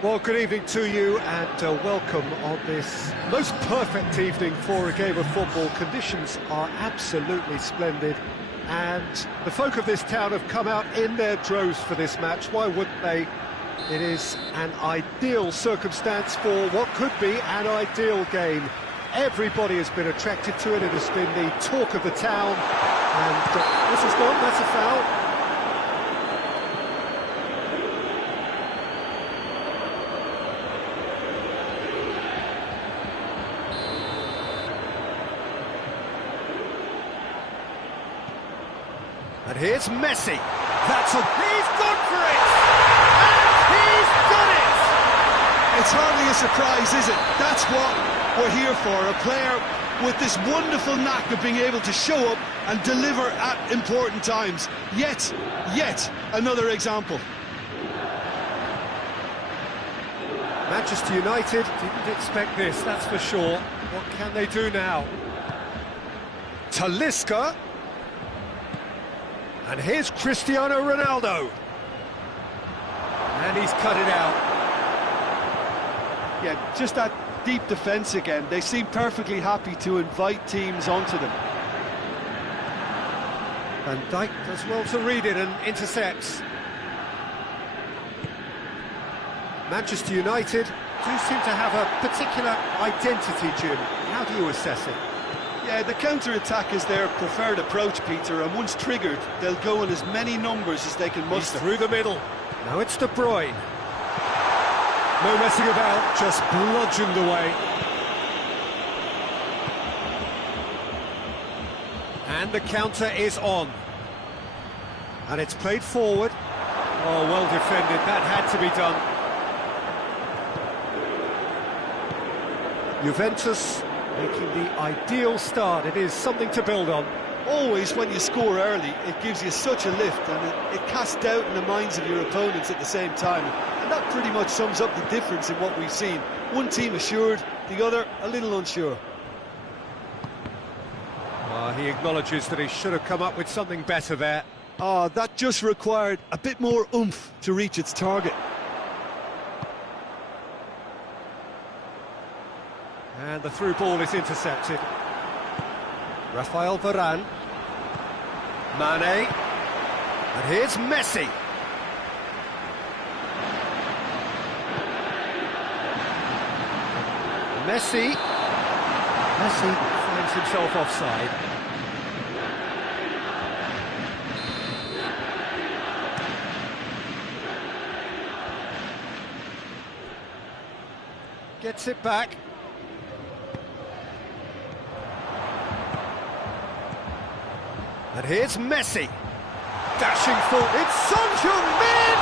Well, good evening to you and welcome on this most perfect evening for a game of football. Conditions are absolutely splendid and the folk of this town have come out in their droves for this match. Why wouldn't they? It is an ideal circumstance for what could be an ideal game. Everybody has been attracted to it. It has been the talk of the town. And this is gone, that's a foul. And here's Messi. He's gone for it! And he's done it! It's hardly a surprise, is it? That's what we're here for. A player with this wonderful knack of being able to show up and deliver at important times. Yet another example. Manchester United didn't expect this, that's for sure. What can they do now? Talisca. And here's Cristiano Ronaldo. And he's cut it out. Yeah, just that deep defence again. They seem perfectly happy to invite teams onto them. Van Dijk does well to read it and intercepts. Manchester United do seem to have a particular identity, Jim. How do you assess it? Yeah, the counter-attack is their preferred approach, Peter, and once triggered, they'll go in as many numbers as they can muster. He's through the middle. Now it's De Bruyne. No messing about, just bludgeoned away. And the counter is on. And it's played forward. Oh, well defended, that had to be done. Juventus making the ideal start. It is something to build on. Always when you score early, it gives you such a lift and it casts doubt in the minds of your opponents at the same time. And that pretty much sums up the difference in what we've seen. One team assured, the other a little unsure. He acknowledges that he should have come up with something better there. That just required a bit more oomph to reach its target. And the through ball is intercepted. Rafael Varane. Mane. And here's Messi. Messi finds himself offside. Gets it back. And here's Messi, dashing forward, it's Son Heung-min!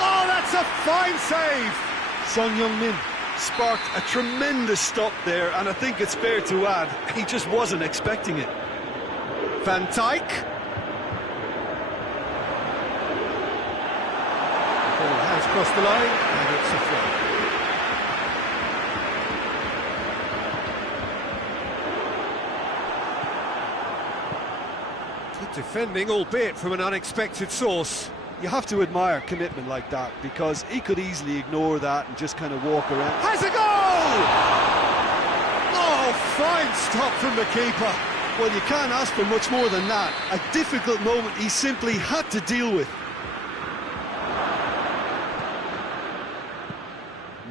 Oh, that's a fine save! Son Heung-min sparked a tremendous stop there, and I think it's fair to add, he just wasn't expecting it. Van Dijk. Ball has crossed the line, and it's a throw. Defending, albeit from an unexpected source. You have to admire commitment like that, because he could easily ignore that and just kind of walk around. Has a goal! Oh, fine stop from the keeper. Well, you can't ask for much more than that. A difficult moment he simply had to deal with.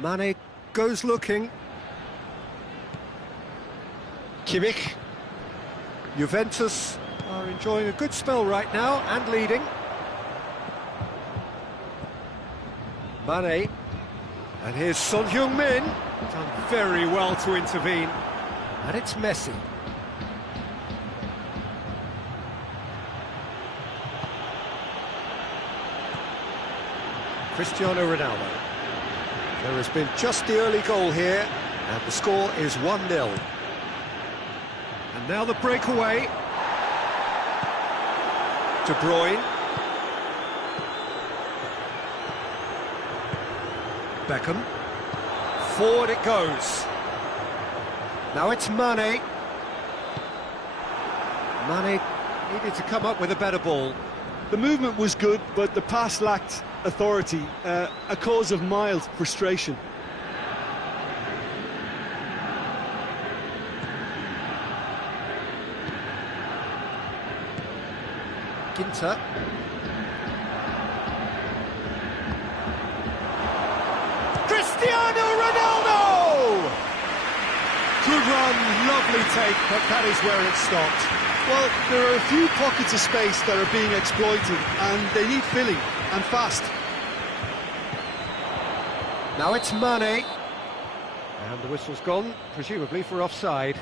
Mane goes looking. Kimmich. Juventus are enjoying a good spell right now and leading. Mane. And here's Son Heung-min. Done very well to intervene. And it's Messi. Cristiano Ronaldo. There has been just the early goal here, and the score is 1-0. And now the breakaway. De Bruyne. Beckham. Forward it goes. Now it's Mane. Mane needed to come up with a better ball. The movement was good, but the pass lacked authority, a cause of mild frustration. Ginter. Cristiano Ronaldo! Good run, lovely take, but that is where it stopped. Well, there are a few pockets of space that are being exploited, and they need filling, and fast. Now it's Mane. And the whistle's gone, presumably for offside.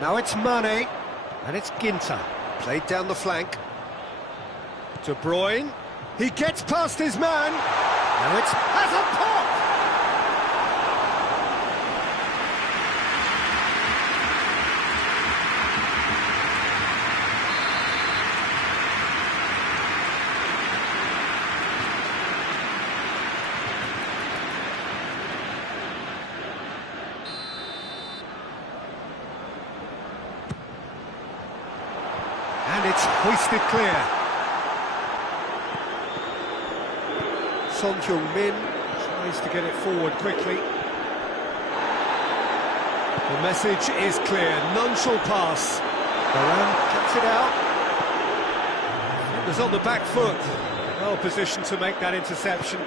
Now it's Mane, and it's Ginter. Played down the flank. De Bruyne. He gets past his man. Now it's has a pop! And it's hoisted clear. Son Heung-min tries to get it forward quickly. The message is clear, none shall pass. Varane cuts it out. It was on the back foot. Well positioned to make that interception.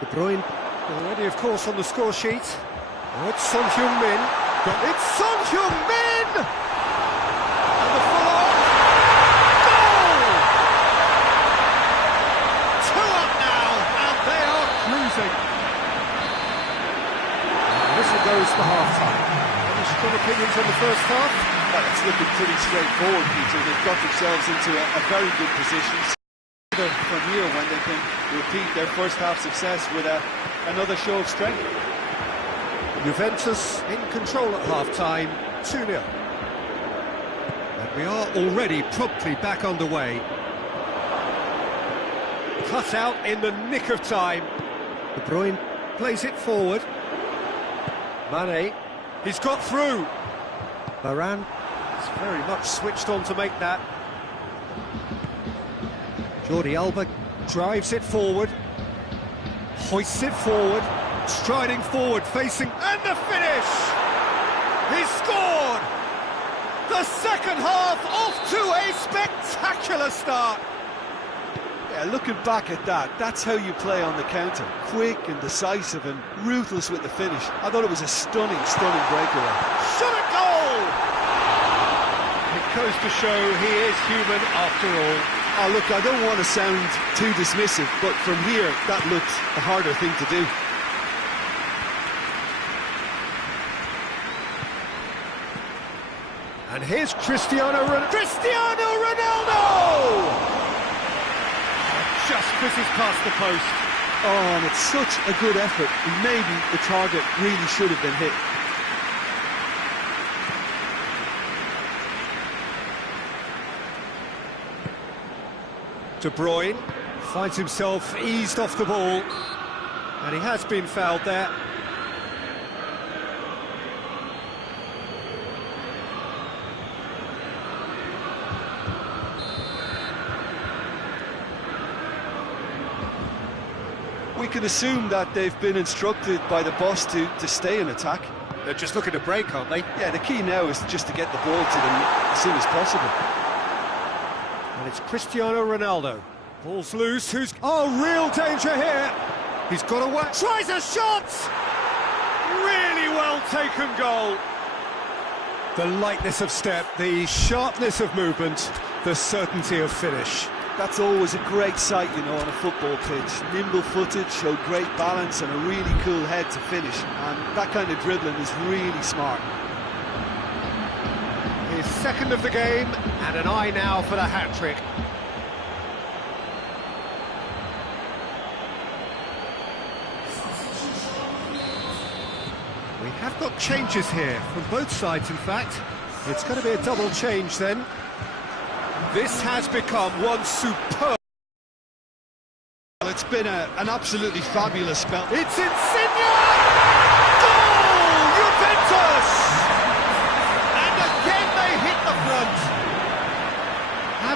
De Bruyne already, of course, on the score sheet. Now it's Son Heung-min. It's Son Heung-min! And the follow-up. Goal! 2 up now, and they are cruising. The whistle goes for half-time. Any strong opinions on the first half? Well, it's looking pretty straightforward, Peter. They've got themselves into a very good position. From here, when they can repeat their first half success with another show of strength. Juventus in control at half-time, 2-0. And we are already promptly back underway. Cut out in the nick of time. De Bruyne plays it forward. Mane, he's got through. Varane is very much switched on to make that. Jordi Alba drives it forward. Hoists it forward. Striding forward, facing, and the finish! He's scored! The second half off to a spectacular start! Yeah, looking back at that, that's how you play on the counter. Quick and decisive and ruthless with the finish. I thought it was a stunning breakaway. Shot a goal! It goes to show he is human after all. Oh, look, I don't want to sound too dismissive, but from here, that looked a harder thing to do. And here's Cristiano Ronaldo! Just whizzes past the post. Oh, and it's such a good effort. Maybe the target really should have been hit. De Bruyne finds himself eased off the ball, and he has been fouled there. We can assume that they've been instructed by the boss to stay in attack. They're just looking to break, aren't they? Yeah, the key now is just to get the ball to them as soon as possible. And it's Cristiano Ronaldo. Ball's loose, oh, real danger here! He's got away, tries a shot! Really well taken goal. The lightness of step, the sharpness of movement, the certainty of finish. That's always a great sight, you know, on a football pitch. Nimble-footed, showed great balance and a really cool head to finish. And that kind of dribbling is really smart. His second of the game, and an eye now for the hat-trick. We have got changes here, from both sides in fact. It's going to be a double change then. This has become one superb... Well, it's been an absolutely fabulous spell. It's Insigne! Juventus! And again they hit the front.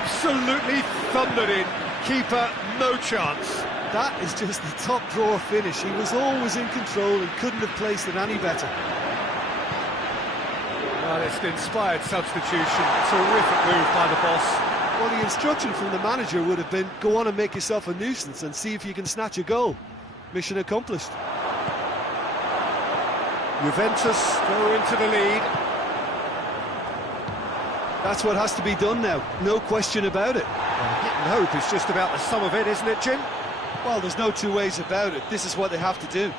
Absolutely thundered in. Keeper, no chance. That is just the top drawer finish. He was always in control and couldn't have placed it any better. Well, it's an inspired substitution. Terrific move by the boss. Well, the instruction from the manager would have been, go on and make yourself a nuisance and see if you can snatch a goal. Mission accomplished. Juventus go into the lead. That's what has to be done now, no question about it. Hitting hope is just about the sum of it, isn't it, Jim? Well, there's no two ways about it. This is what they have to do.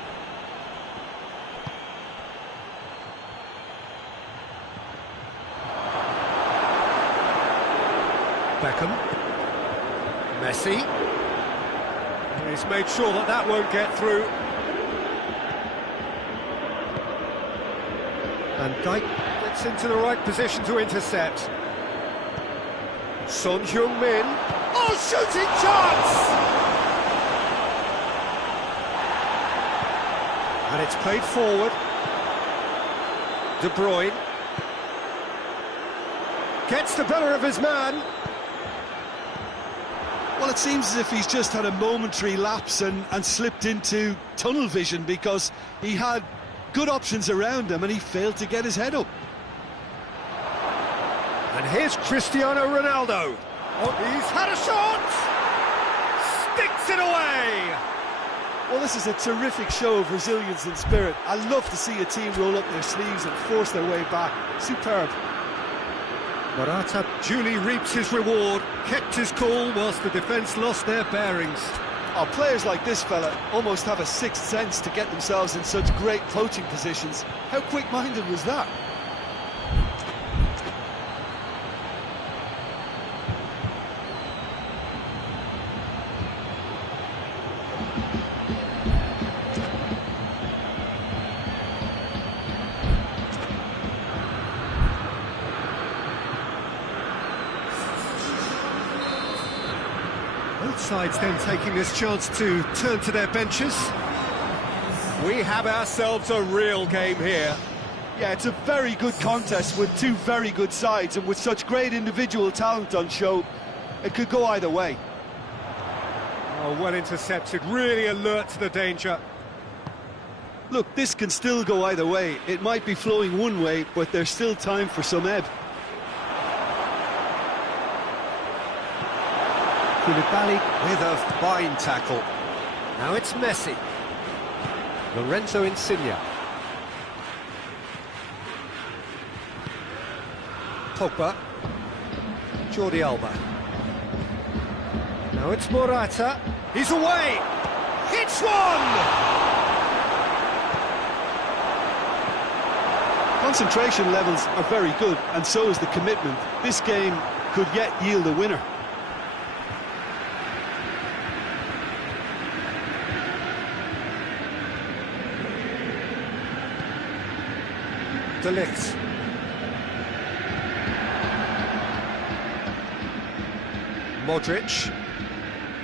Beckham. Messi. He's made sure that that won't get through. Van Dijk gets into the right position to intercept. Son Heung-min. Oh, shooting chance! And it's played forward. De Bruyne. Gets the better of his man. Well, it seems as if he's just had a momentary lapse and slipped into tunnel vision, because he had good options around him and he failed to get his head up. And here's Cristiano Ronaldo. Oh, he's had a shot! Sticks it away! Well, this is a terrific show of resilience and spirit. I love to see a team roll up their sleeves and force their way back. Superb. Morata duly reaps his reward, kept his cool whilst the defence lost their bearings. Oh, players like this fella almost have a sixth sense to get themselves in such great poaching positions. How quick-minded was that? Both sides then taking this chance to turn to their benches. We have ourselves a real game here. Yeah, it's a very good contest with two very good sides, and with such great individual talent on show, it could go either way. Oh, well intercepted, really alert to the danger. Look, this can still go either way. It might be flowing one way, but there's still time for some ebb. Koulibaly with a fine tackle. Now it's Messi. Lorenzo Insigne. Pogba. Jordi Alba. Now it's Morata. He's away! Hits one! Concentration levels are very good, and so is the commitment. This game could yet yield a winner. De Ligt. Modric.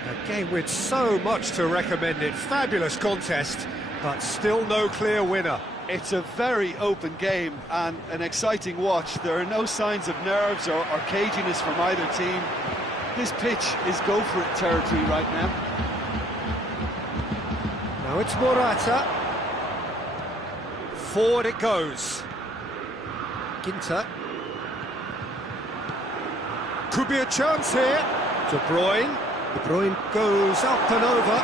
A game with so much to recommend it. Fabulous contest, but still no clear winner. It's a very open game and an exciting watch. There are no signs of nerves or caginess from either team. This pitch is go-for-it territory right now. Now it's Morata. Forward it goes. Ginter. Could be a chance here. De Bruyne. De Bruyne goes up and over.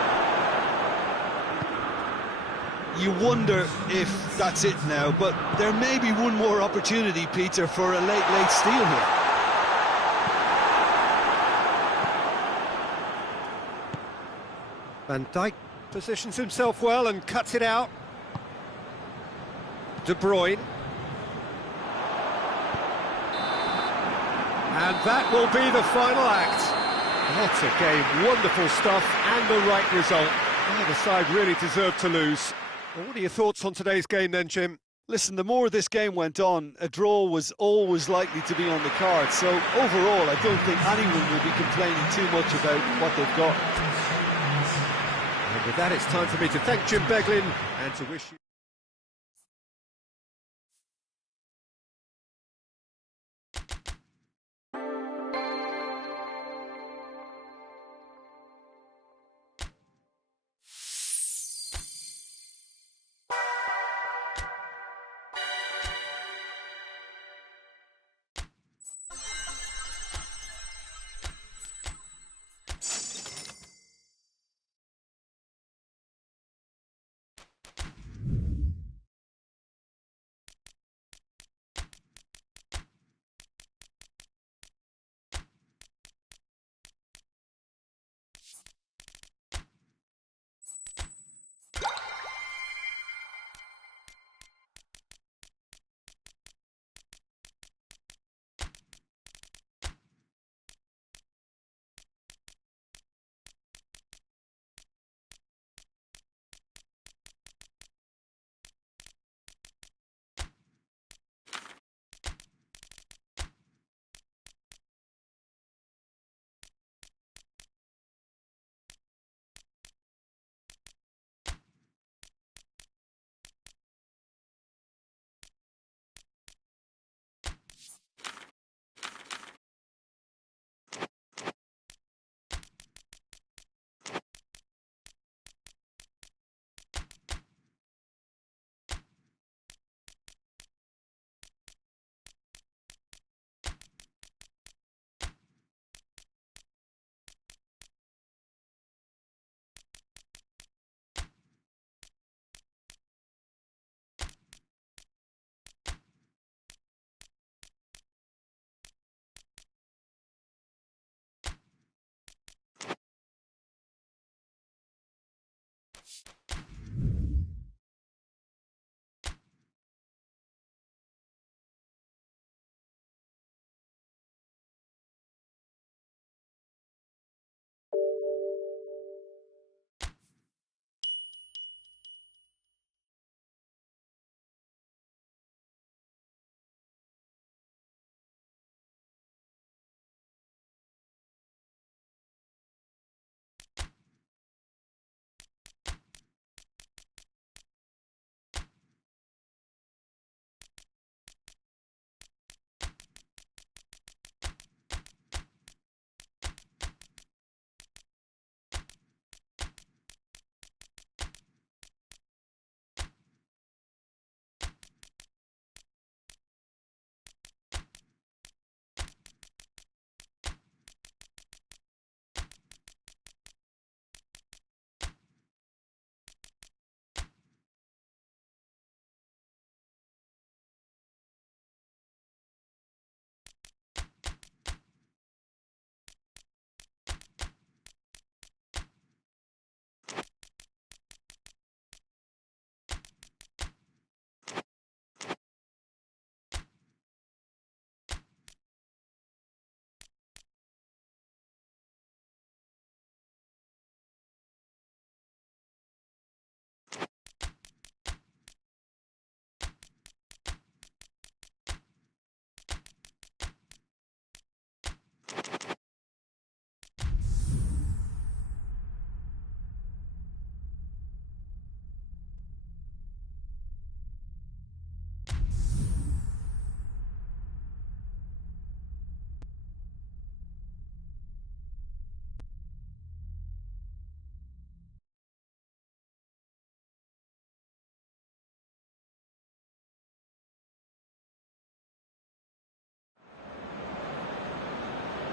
You wonder if that's it now, but there may be one more opportunity, Peter, for a late steal here. Van Dijk positions himself well and cuts it out. De Bruyne. And that will be the final act. What a game, wonderful stuff, and the right result. Neither side really deserved to lose. Well, what are your thoughts on today's game then, Jim? Listen, the more this game went on, a draw was always likely to be on the card. So overall, I don't think anyone will be complaining too much about what they've got. And with that, it's time for me to thank Jim Beglin and to wish you...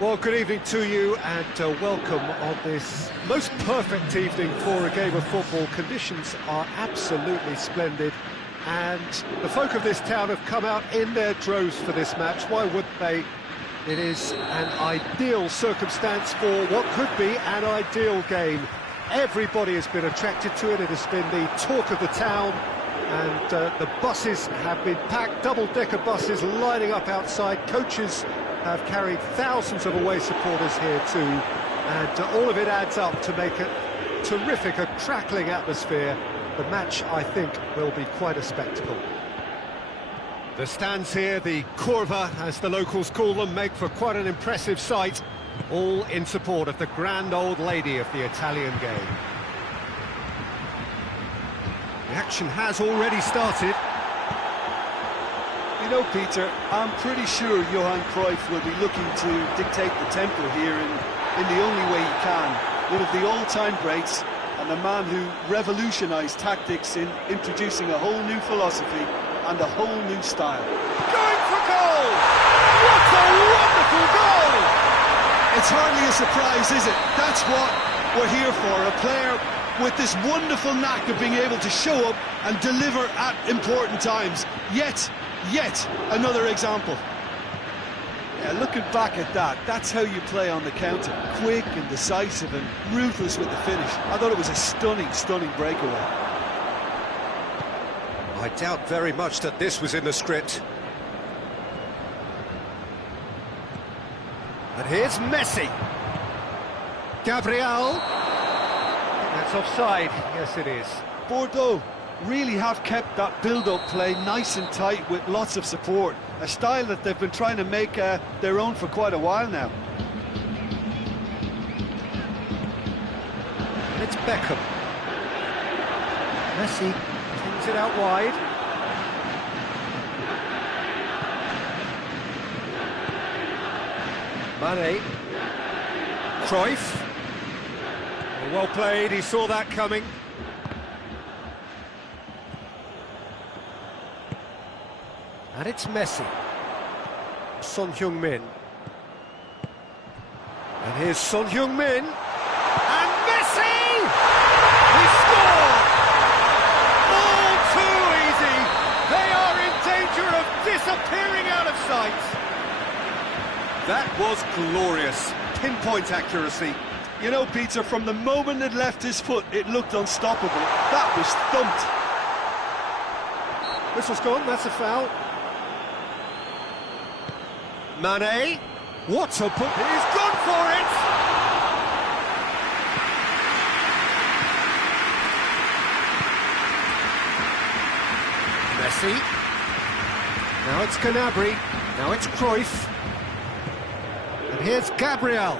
Well, good evening to you and welcome on this most perfect evening for a game of football. Conditions are absolutely splendid and the folk of this town have come out in their droves for this match. Why would they? It is an ideal circumstance for what could be an ideal game. Everybody has been attracted to it. It has been the talk of the town and the buses have been packed, double-decker buses lining up outside. Coaches have carried thousands of away supporters here too, and all of it adds up to make it terrific, a crackling atmosphere. The match, I think, will be quite a spectacle. The stands here, the curva, as the locals call them, make for quite an impressive sight, all in support of the grand old lady of the Italian game. The action has already started. You know, Peter, I'm pretty sure Johan Cruyff will be looking to dictate the tempo here in the only way he can. One of the all-time greats and a man who revolutionised tactics in introducing a whole new philosophy and a whole new style. Going for goal! What a wonderful goal! It's hardly a surprise, is it? That's what we're here for, a player with this wonderful knack of being able to show up and deliver at important times. Yet another example. Yeah, looking back at that, that's how you play on the counter. Quick and decisive and ruthless with the finish. I thought it was a stunning breakaway. I doubt very much that this was in the script. And here's Messi. Gabriel. That's offside. Yes, it is. Bordeaux really have kept that build-up play nice and tight with lots of support, a style that they've been trying to make their own for quite a while now. It's Beckham. Messi brings it out wide. Mane. Cruyff. Well played, he saw that coming. And it's Messi. Son Heung-min. And here's Son Heung-min. And Messi! He scored! All too easy. They are in danger of disappearing out of sight. That was glorious. Pinpoint accuracy. You know, Peter, from the moment it left his foot, it looked unstoppable. That was thumped. Whistle's gone, that's a foul. Mane, what a put! He's gone for it! Messi. Now it's Gnabry. Now it's Cruyff. And here's Gabriel.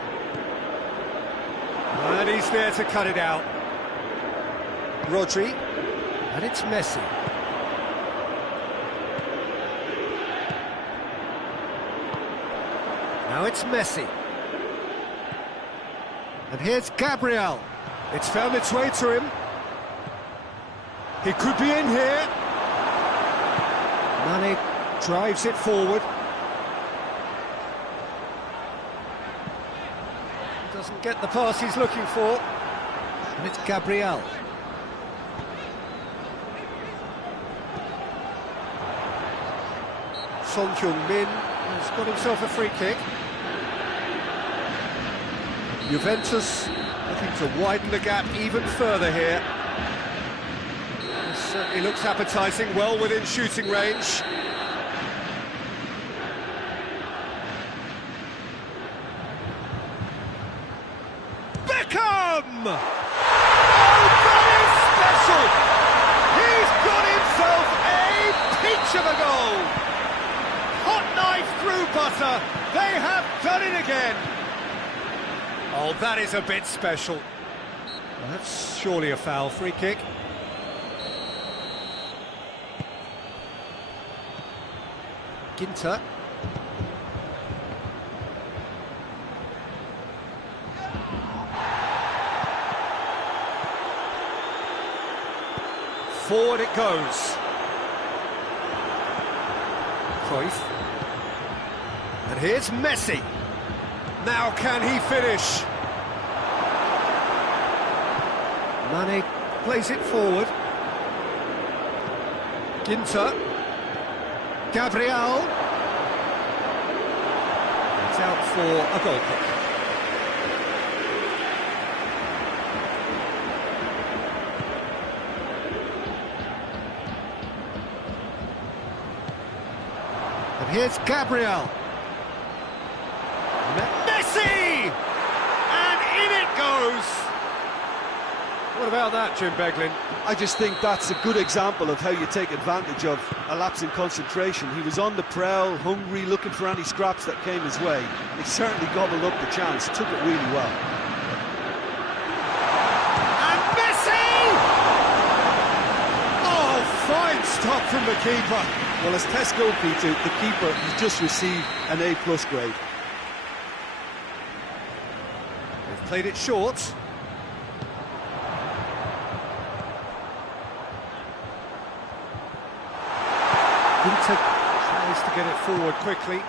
And he's there to cut it out. Rodri. And it's Messi. Now it's Messi. And here's Gabriel. It's found its way to him. He could be in here. Mane drives it forward. Doesn't get the pass he's looking for. And it's Gabriel. Son Heung-min has got himself a free kick. Juventus looking to widen the gap even further here. This certainly looks appetising, well within shooting range. Beckham! Oh, that is special! He's got himself a peach of a goal! Hot knife through butter, they have done it again! Oh, that is a bit special. Well, that's surely a foul. Free kick. Ginter. Forward it goes. Cruyff. And here's Messi. Now can he finish? Mane plays it forward. Ginter. Gabriel. It's out for a goal kick. And here's Gabriel. Messi! And in it goes! What about that, Jim Beglin? I just think that's a good example of how you take advantage of a lapse in concentration. He was on the prowl, hungry, looking for any scraps that came his way. He certainly gobbled up the chance, took it really well. And Messi! Oh, fine stop from the keeper. Well, as tests go, Peter, the keeper has just received an A+ grade. They've played it short. Inter tries to get it forward quickly.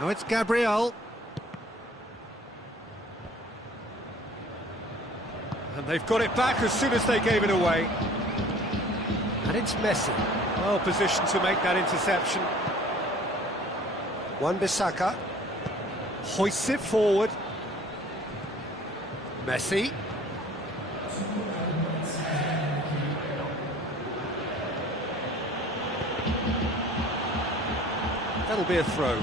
Now it's Gabriel. And they've got it back as soon as they gave it away. And it's Messi. Well positioned to make that interception. Wan-Bissaka hoists it forward. Messi. That'll be a throw.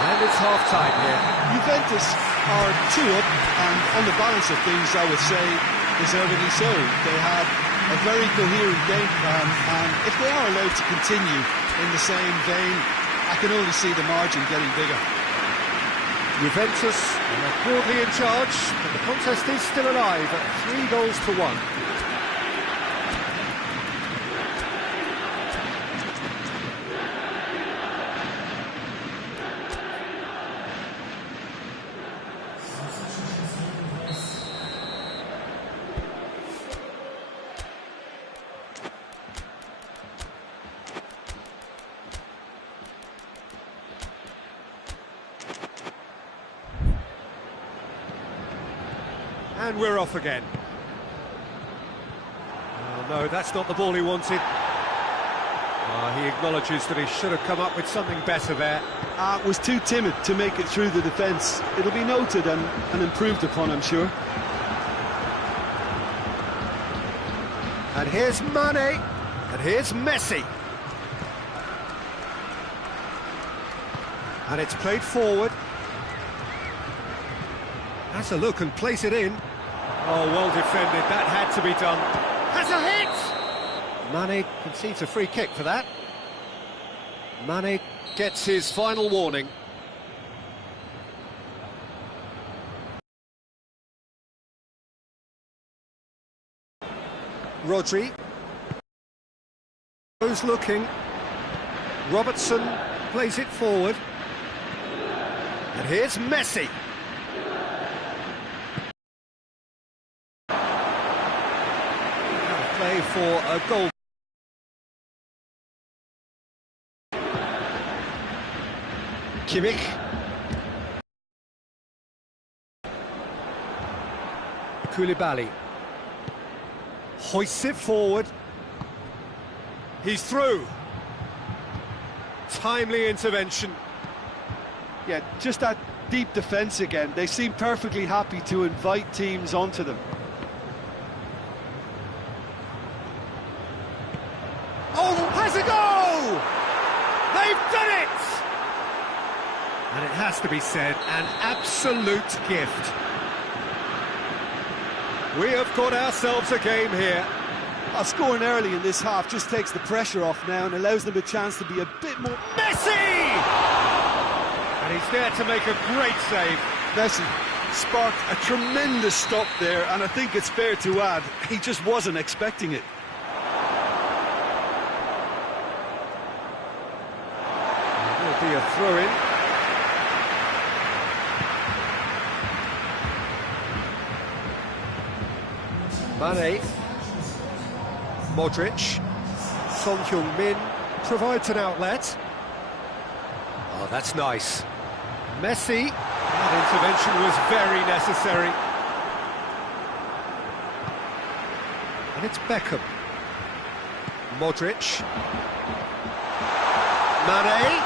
And it's half-time here. Juventus are 2 up, and on the balance of things, I would say, deservedly so. They have a very coherent game plan, and if they are allowed to continue in the same vein, I can only see the margin getting bigger. Juventus are broadly in charge, but the contest is still alive at 3-1. And we're off again. Oh, no, that's not the ball he wanted. He acknowledges that he should have come up with something better there. Was too timid to make it through the defence. It'll be noted and improved upon, I'm sure. And here's Mane, and here's Messi. And it's played forward. Has a look and plays it in. Oh, well defended, that had to be done. Has a hit! Mane concedes a free kick for that. Mane gets his final warning. Rodri goes looking. Robertson plays it forward. And here's Messi. Play for a goal. Kimmich. Koulibaly. Hoists it forward. He's through. Timely intervention. Yeah, just that deep defence again. They seem perfectly happy to invite teams onto them. Oh, has a goal! They've done it! And it has to be said, an absolute gift. We have got ourselves a game here. Scoring early in this half just takes the pressure off now and allows them a chance to be a bit more... Messi! And he's there to make a great save. Messi sparked a tremendous stop there, and I think it's fair to add, he just wasn't expecting it. Be a throw-in. Mane, Modric, Son Heung-min provides an outlet. Oh, that's nice. Messi, that intervention was very necessary. And it's Beckham. Modric. Mane.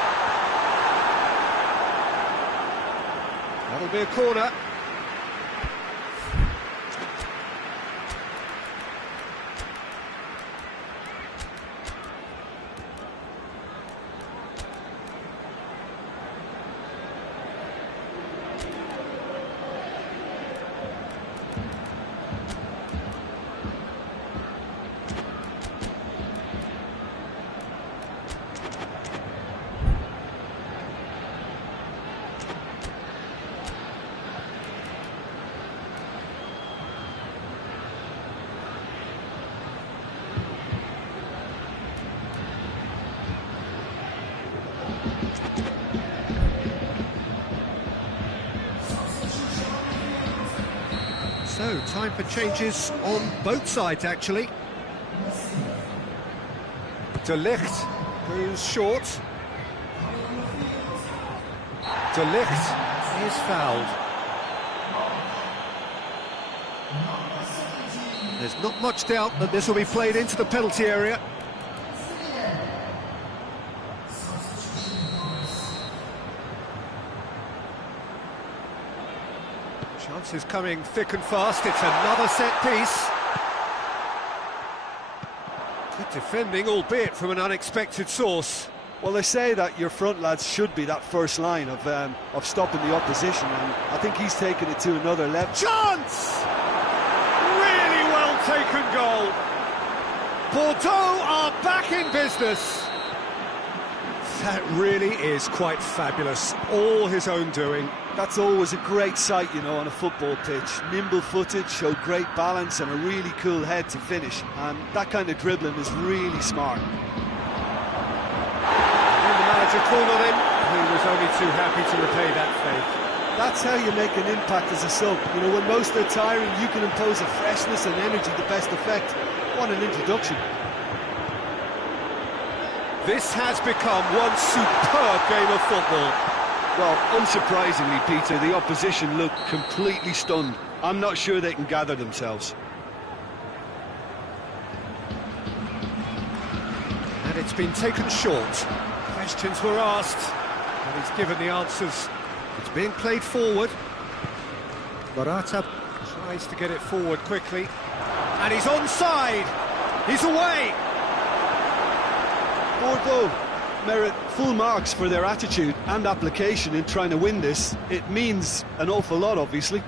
That'll be a corner. So, time for changes on both sides, actually. De Ligt goes short. De Ligt is fouled. There's not much doubt that this will be played into the penalty area. Chances coming thick and fast. It's another set piece. Good defending, albeit from an unexpected source. Well, they say that your front lads should be that first line of stopping the opposition, and I think he's taken it to another level. Chance! Really well taken goal. Bordeaux are back in business. That really is quite fabulous. All his own doing. That's always a great sight, you know, on a football pitch. Nimble-footed, showed great balance and a really cool head to finish. And that kind of dribbling is really smart. And the manager called on him. He was only too happy to repay that faith. That's how you make an impact as a sub. You know, when most are tiring, you can impose a freshness and energy to best effect. What an introduction. This has become one superb game of football. Well, unsurprisingly, Peter, the opposition look completely stunned. I'm not sure they can gather themselves. And it's been taken short. Questions were asked, and he's given the answers. It's being played forward. Morata tries to get it forward quickly. And he's onside! He's away! Bordeaux merit full marks for their attitude and application in trying to win this. It means an awful lot, obviously.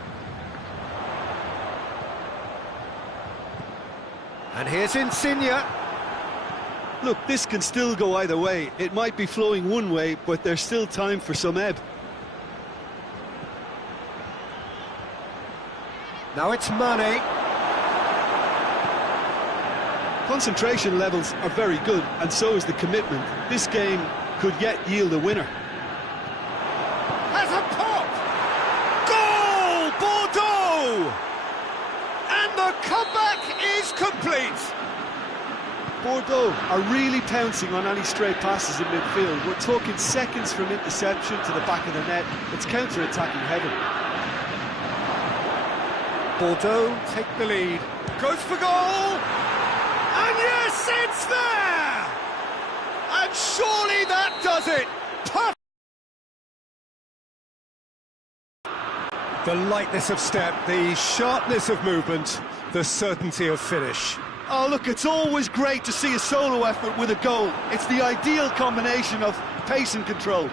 And here's Insigne. Look, this can still go either way. It might be flowing one way, but there's still time for some ebb. Now it's Mane. Concentration levels are very good, and so is the commitment. This game could yet yield a winner. Has a pop! Goal! Bordeaux! And the comeback is complete! Bordeaux are really pouncing on any stray passes in midfield. We're talking seconds from interception to the back of the net. It's counter-attacking heaven. Bordeaux take the lead. Goes for goal! And yes, it's there! And surely that does it! Perfect! The lightness of step, the sharpness of movement, the certainty of finish. Oh, look, it's always great to see a solo effort with a goal. It's the ideal combination of pace and control.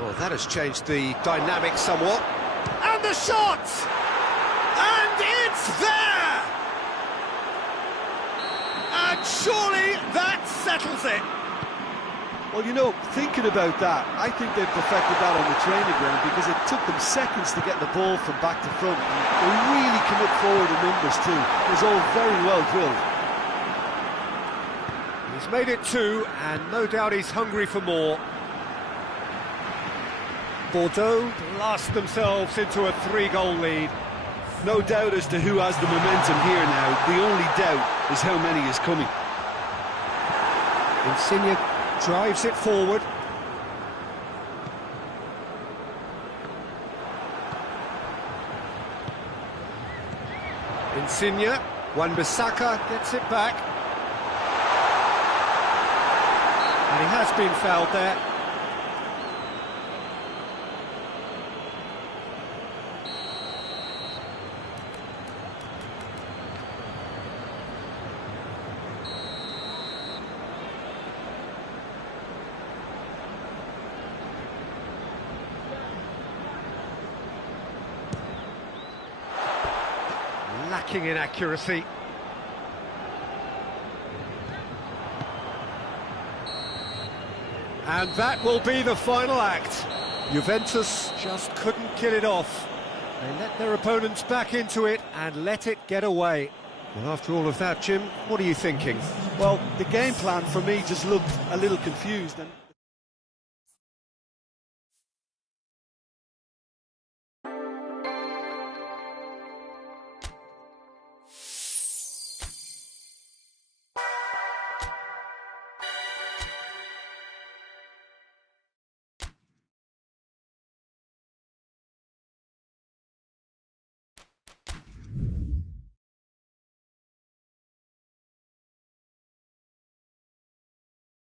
Well, that has changed the dynamic somewhat. And the shot! And it's there! And surely that settles it. Well, you know, thinking about that, I think they've perfected that on the training ground because it took them seconds to get the ball from back to front. They really commit forward in numbers too. It was all very well drilled. He's made it 2, and no doubt he's hungry for more. Bordeaux blast themselves into a 3-goal lead. No doubt as to who has the momentum here now. The only doubt is how many is coming. Insigne drives it forward. Insigne, Wan-Bissaka gets it back. And he has been fouled there. Lacking in accuracy. And that will be the final act. Juventus just couldn't kill it off. They let their opponents back into it and let it get away. Well, after all of that, Jim, what are you thinking? Well, the game plan for me just looked a little confused. And